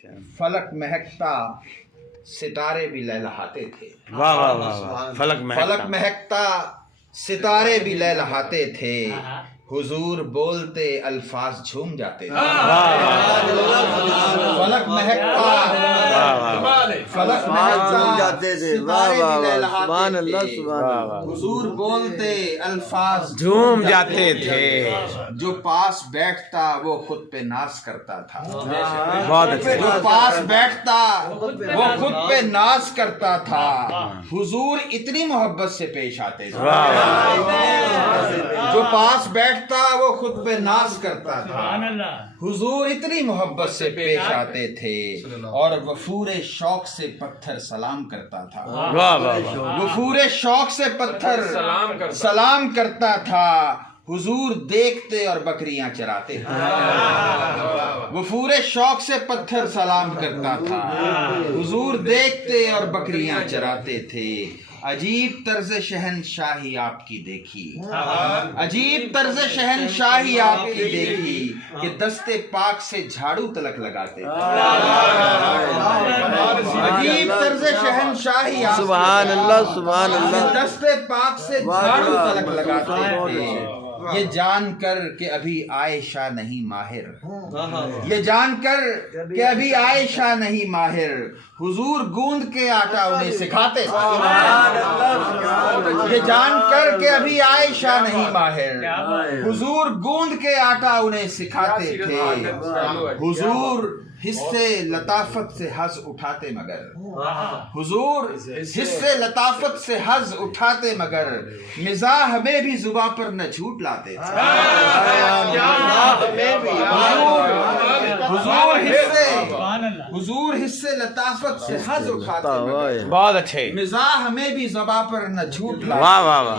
फलक महकता सितारे भी लहलहाते थे। वाह वाह वाह, फलक महकता सितारे भी लहलहाते थे। हुजूर बोलते अल्फाज झूम जाते थे। फलक महकता सितारे भी लहलहाते थे। हुजूर बोलते अल्फाज झूम जाते थे। जो पास बैठता वो खुद पे नाज करता था। बहुत अच्छे। जो पास बैठता वो खुद पे नाज करता था। हुजूर इतनी मोहब्बत से पेश आते थे। जो पास बैठता वो खुद पे नाज करता था। हुजूर इतनी मोहब्बत से पेश आते थे और वफूरे शौक से पत्थर सलाम करता था। वाह वाह, वफूरे शौक से पत्थर सलाम करता था। हुजूर देखते और बकरियां चराते थे। वफूरे शौक से पत्थर सलाम करता था। हुजूर देखते और बकरियां चराते थे। अजीब तर्ज शहनशाही आपकी देखी। अजीब तर्ज शहनशाही आपकी देखी कि दस्ते पाक से झाड़ू तलक लगाते थे। अजीब तर्ज शहनशाही सुभान अल्लाह सुभान अल्लाह, दस्ते पाक से झाड़ू तलक लगाते थे। ये जानकर कि अभी आयशा नहीं माहिर। ये जानकर कि अभी आयशा नहीं माहिर। हुजूर गूंद के आटा उन्हें सिखाते थे। ये जानकर कि अभी आयशा नहीं माहिर। हुजूर गूंद के आटा उन्हें सिखाते थे। हुजूर हिस्से लताफत से हज उठाते मगर। हुजूर हिस्से लताफत से हज उठाते मगर मिजाह में भी जुबां पर न झूठ लाते थे। हुजूर हिस्से लताफत से हज उठाते मगर बहुत अच्छे। मिजाह में भी जुबां पर न झूठ लाते। वाह वाह वाह,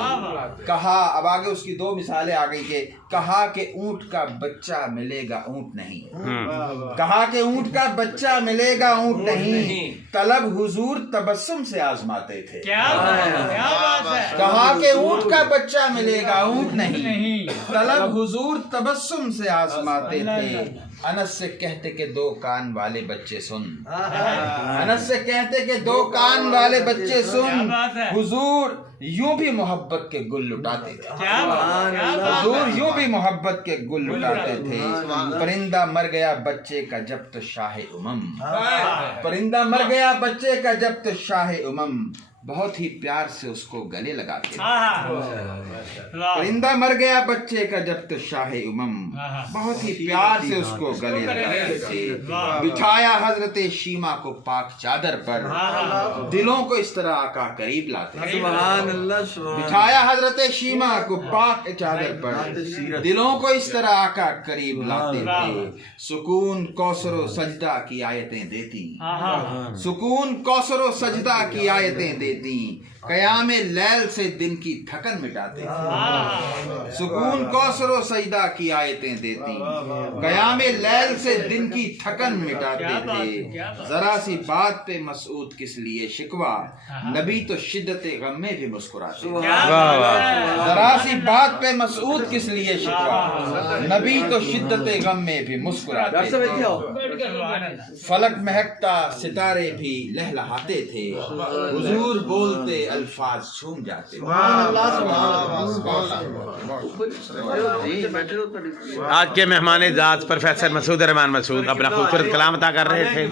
कहा, अब आगे उसकी दो मिसालें आ गई कि कहा कि ऊंट का बच्चा मिलेगा ऊंट नहीं। कहा कि ऊंट का बच्चा मिलेगा ऊंट नहीं। तलब हुजूर तबस्सुम से आजमाते थे। कहा कि ऊंट का बच्चा मिलेगा ऊंट नहीं। तलब हुजूर तबस्सुम से आजमाते थे। अनस से कहते कि दो कान वाले बच्चे सुन। अनस से कहते कि दो कान वाले बच्चे सुन। हुजूर यूं भी मोहब्बत के गुल लुटाते थे। हुजूर यूं भी मोहब्बत के गुल लुटाते थे। परिंदा मर गया बच्चे का जब तो शाह उमम। परिंदा मर गया बच्चे का जब तो शाह उमम। बहुत ही प्यार से उसको गले लगाते थे। परिंदा मर गया बच्चे का जब तो शाह उमम। बहुत ही प्यार से उसको गले लगाते थे। बिठाया हजरत शीमा को पाक चादर पर। दिलों को इस तरह आका करीब लाते थे। सुभान अल्लाह सुभान, बिठाया हजरत शीमा को पाक चादर पर। दिलों को इस तरह आका करीब लाते थे। सुकून कौसरो सजदा की आयतें देती। सुकून कौसरो सजदा की आयतें देती। कयामे लैल से दिन की थकन मिटाते थे। सुकून कौसरो सजदा की आयतें देती। कयामे लैल से दिन की थकन मिटाते थे। जरा सी बात पे मसऊद किस लिए शिकवा। नबी तो शिद्दत गम में भी मुस्कुराते थे। जरा सी बात पे मसऊद किस लिए शिकवा। नबी तो शिद्दत गम में भी मुस्कुराते थे। फलक महकता सितारे भी लहलहाते थे। हुजूर बोलते अल्फाज झूम जाते। आज के मेहमान जात प्रोफेसर मसूद रहमान मसूद अपना खूबसूरत कलाम अता कर रहे थे।